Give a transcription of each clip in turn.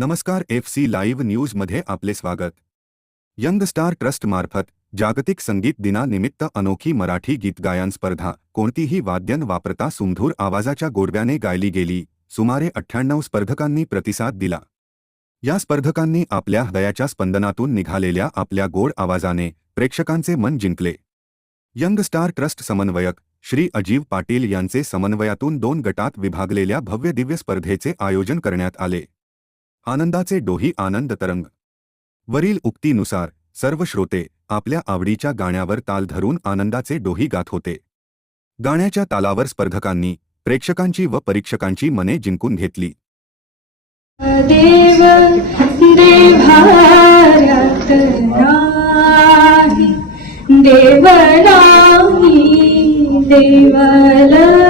नमस्कार F C live न्यूजमध्ये आपले स्वागत. यंग स्टार ट्रस्टमार्फत जागतिक संगीत दिनानिमित्त अनोखी मराठी गीत गायन स्पर्धा कोणतीही वाद्यन वापरता सुमधूर आवाजाच्या गोडव्याने गायली गेली सुमारे अठ्ठ्याण्णव स्पर्धकांनी प्रतिसाद दिला. या स्पर्धकांनी आपल्या हृदयाच्या स्पंदनातून निघालेल्या आपल्या गोड आवाजाने प्रेक्षकांचे मन जिंकले. यंग स्टार ट्रस्ट समन्वयक श्री अजीव पाटील यांचे समन्वयातून दोन गटात विभागलेल्या भव्य दिव्य स्पर्धेचे आयोजन करण्यात आले. आनंदाचे डोही आनंद तरंग. वरील उक्तीनुसार सर्व श्रोते आपल्या आवडीच्या गाण्यावर ताल धरून आनंदाचे डोही गात होते. गाण्याच्या तालावर स्पर्धकांनी प्रेक्षकांची व परीक्षकांची मने जिंकून घेतली. देव देभारत नाही.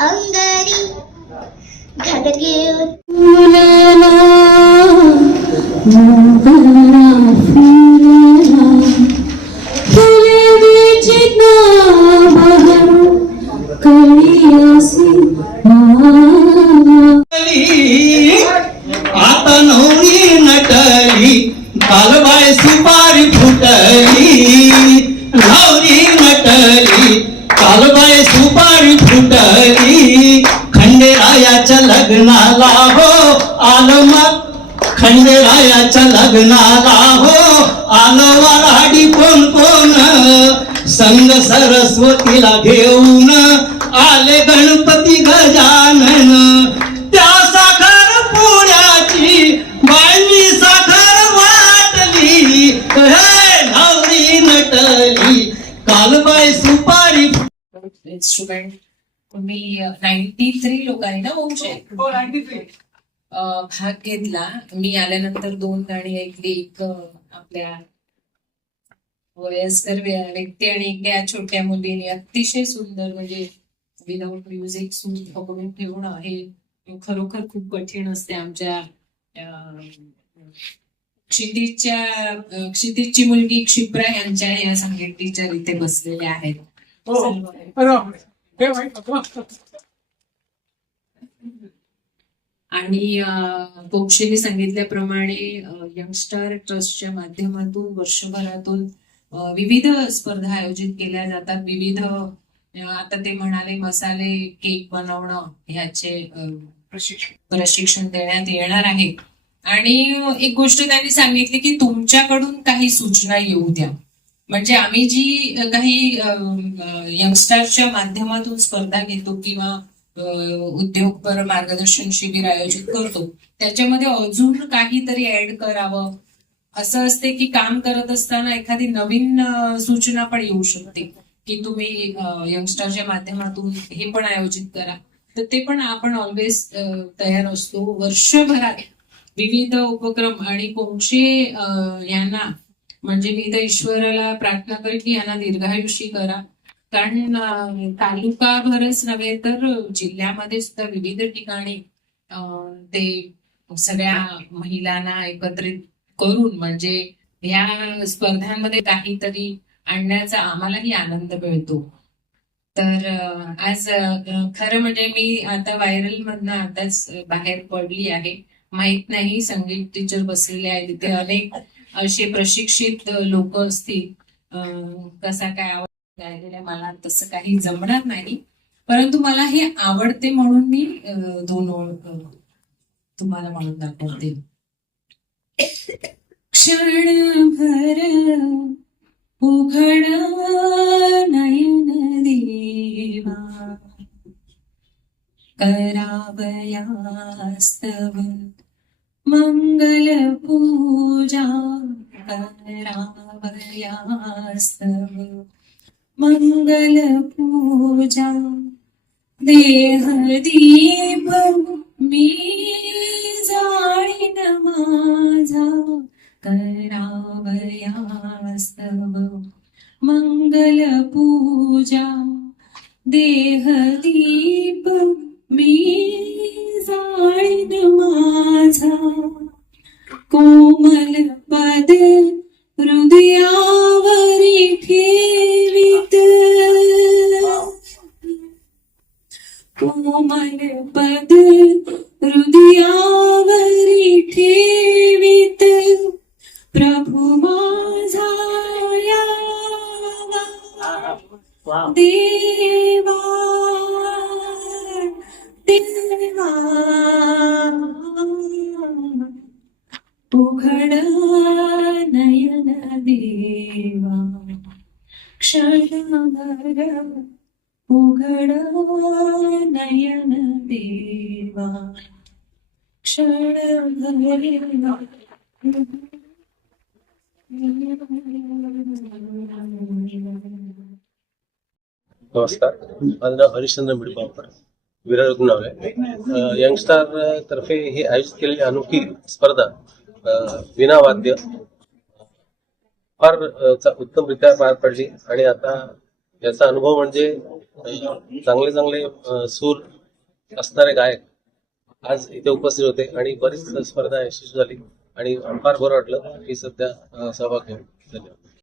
अंगरी घागत घेऊन फुलला सुपारी खंडेरायाच्या लग्नाला हो आलं मग खंडेरायाच्या लग्नाला हो आलं वराडी कोण कोण? संग सरस्वतीला घेऊन आले गणपती गजानन. त्या साखर पुण्याची बायनी साखर वाटली. हे नवरी नटली कालबाई सुपारी तुम्ही नाईन्टी थ्री लोकांनी ना वंशे भाग घेतला. मी आल्यानंतर दोन गाणी ऐकली. एक आपल्या वयस्कर व्य- व्यक्ती आणि एक या छोट्या मुलीने. अतिशय सुंदर म्हणजे विदाऊट म्युझिक सूर पकडून ठेवणं हे खरोखर खूप कठीण असते आमच्या क्षितिजच्या क्षितिजची मुलगी क्षिप्रा यांच्या या संगीत टीचर इथे बसलेल्या आहेत. आणि पोक्षेने सांगितल्याप्रमाणे यंगस्टर ट्रस्टच्या माध्यमातून वर्षभरातून विविध स्पर्धा आयोजित केल्या जातात. विविध आता ते म्हणाले मसाले केक बनवणं ह्याचे प्रशिक्षण देण्यात येणार आहे. आणि एक गोष्ट त्यांनी सांगितली की तुमच्याकडून काही सूचना येऊ द्या. म्हणजे आम्ही जी काही यंगस्टर्सच्या माध्यमातून स्पर्धा घेतो किंवा उद्योगपर मार्गदर्शन शिबिर आयोजित करतो त्याच्यामध्ये अजून काहीतरी ऍड करावं. असं असते की काम करत असताना एखादी नवीन सूचना पण येऊ शकते की तुम्ही यंगस्टरच्या माध्यमातून हे पण आयोजित करा. तर ते पण आपण ऑलवेज तयार असतो. वर्षभरात विविध उपक्रम आणि कोणते यांना म्हणजे मी तर ईश्वराला प्रार्थना करेन की यांना दीर्घायुषी करा. कारण तालुकाभरच नव्हे तर जिल्ह्यामध्ये सुद्धा विविध ठिकाणी ते सगळ्या महिलांना एकत्रित करून म्हणजे या स्पर्धांमध्ये काहीतरी आणण्याचा आम्हालाही आनंद मिळतो. तर आज खरं म्हणजे मी आता व्हायरल मधनं आताच बाहेर पडली आहे. माहीत नाही संगीत टीचर बसलेले आहेत तिथे अनेक. असे प्रशिक्षित लोक असतील कसा काय आवड गायलेला मला तसं काही जमणार नाही. परंतु मला हे आवडते म्हणून मी दोन ओळ तुम्हाला म्हणून दाखवते. क्षणभर उघड नयन देवा. करावयास्तव मंगल पूजा करावयास्तव। मंगल पूजा देह दीप मी जाळीन माझा करावयास्तव। मंगल पूजा देह दीप मी जाळीन माझा कोमल पदे हृदयावरी ठेवित. कोमल पद हृदयावरी ठेवित. प्रभु माझा देवा देवा. उघड नयन देवा क्षणभर उघड नयन देवा क्षणभर नमस्कार. माझं नाव हरिश्चंद्र मिडपावकर विरार नाव आहे. यंगस्टार तर्फे ही आयोजित केलेली अनोखी स्पर्धा विनावाद्य. विना वाद्य फार उत्तमरित्या पार पडली. आणि आता याचा अनुभव म्हणजे चांगले चांगले सूर असणारे गायक आज इथे उपस्थित होते. आणि बरीच स्पर्धा यशस्वी झाली. आणि फार बरं वाटलं की सध्या सहभाग घेऊन. धन्यवाद.